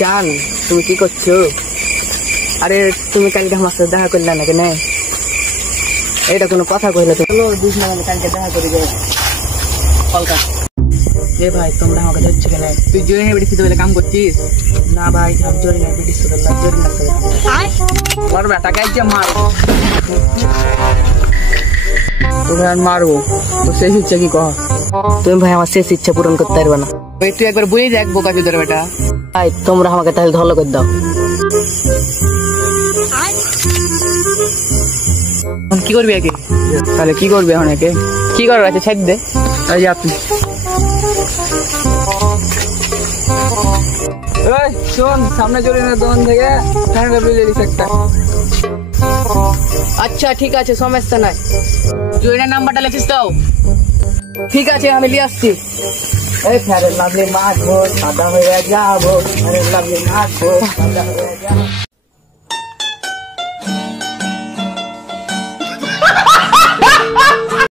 জান তুমি কি করছো? আরে তুমি কালকে আমার সাথে দেখা করলে না কেন? এটা কোনো কথা কইলে তো চলো দুজন মিলে কালকে দেখা করি গে কলকা। এ ভাই তোমরা আমাকে দেখছো কেন? তুই জোরে নিয়ে বেরিয়েছিস বলে কাম করছিস? না ভাই আমি জোরে নিয়ে বেরিয়েছি বললাম জোরে না করে ওর বেটাকে যে মারবো তোকে আর মারবো তো শেষ ইচ্ছা কি কহ? তুমি ভাই আমার শেষ ইচ্ছা পূরণ করতে পারবে না। তুই একবার বলে দেখ বোকা চোদের বেটা। ভাই তোমরা আমাকে তাহলে ধলো করে দাও। কি করবি একে? তাহলে কি করবি এখন একে? কি করবো আছে ছেড়ে দে। এই যে আপনি শোন সামনে চলে না দোকান থেকে একটা। আচ্ছা ঠিক আছে সমস্যা নাই। জুয়েনের নাম্বারটা লেখিস তো? ঠিক আছে আমি নিয়ে আসছি। এই ফেরে লাগলে মাছবো সাদা হয়ে যাবো, ফেরে লাগলে মাছবো সাদা হয়ে যাবো।